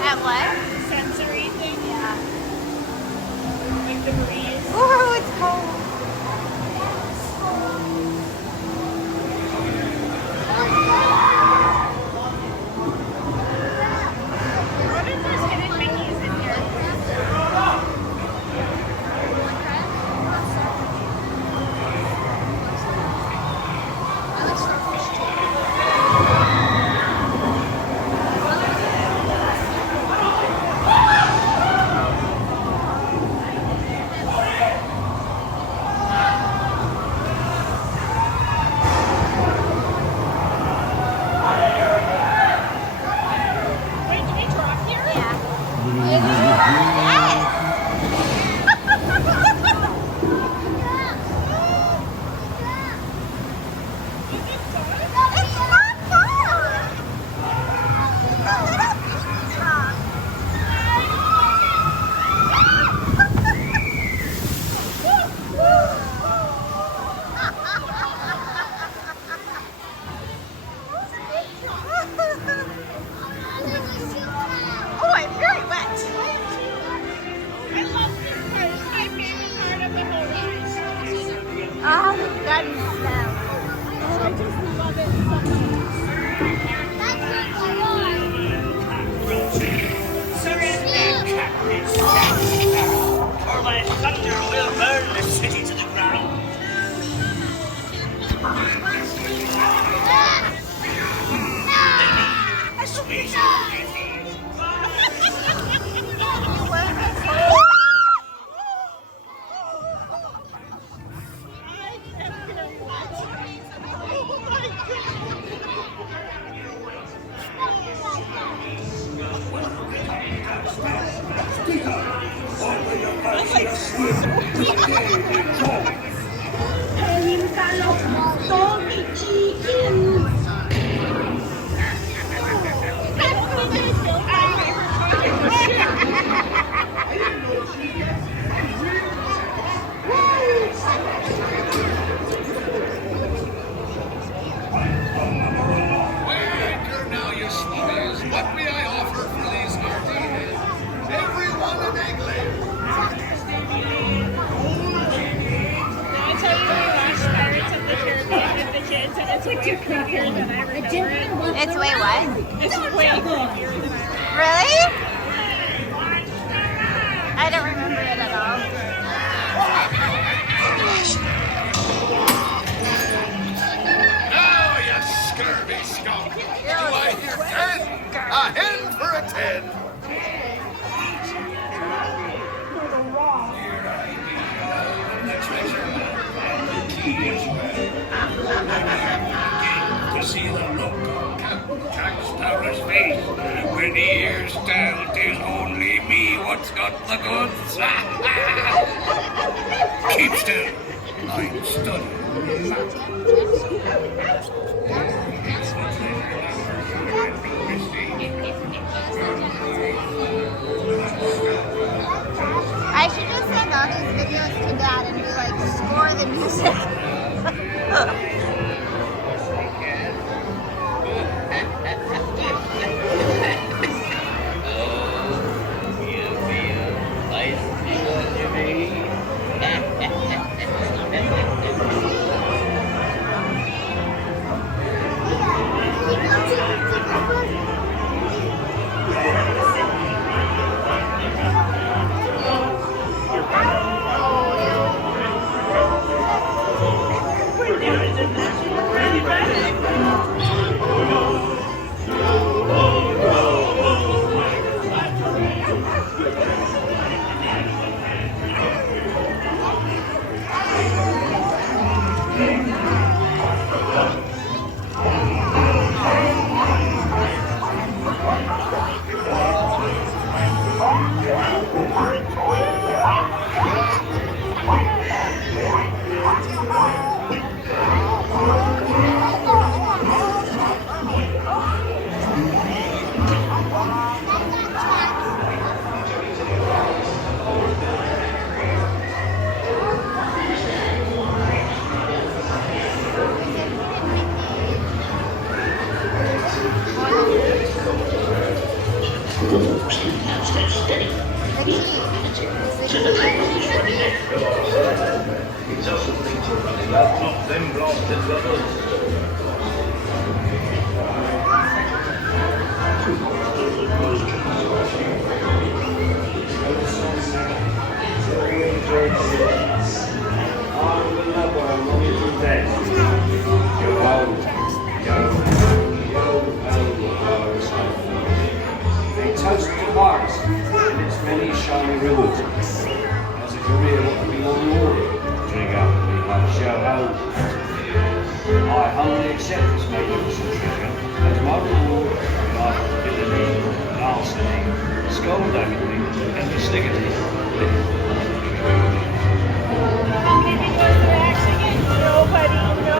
At what? Sensory thing. Yeah. Like the breeze. Oh, it's cold. What if there's hidden Mickeys in here? Wait, do we drop here? Oh, I'm very wet. I love this part. It's my favorite part of the whole ride. Oh, the gun smell. Oh, I just love it so Or my thunder will burn the city to the ground. A sweet Anchor now, you slummies. What may I offer for these hearty heads? Everyone an egglet. I tell you, we watched Pirates of the Caribbean with the kids, and it's way creepier than I remember it. It's way what? It's way creepier than I remember. Really? I don't remember it at all. Now, you scurvy skunk. Do I hear 10? A hen for a 10. To see the look on Captain Jack Sparrow's face when he hears tell 'tis only me what's got the goods. Keep still. I'm studying. I should just send all these videos to Dad and be like, score the music. That's not them blasted brothers. They toast to Paris and its many shiny rewards. As a career, what can be more rewarding? Drink up and be like show home. I humbly accept this magnificent treasure as my reward for my ability, larceny, skullduggery, and festivity. How many because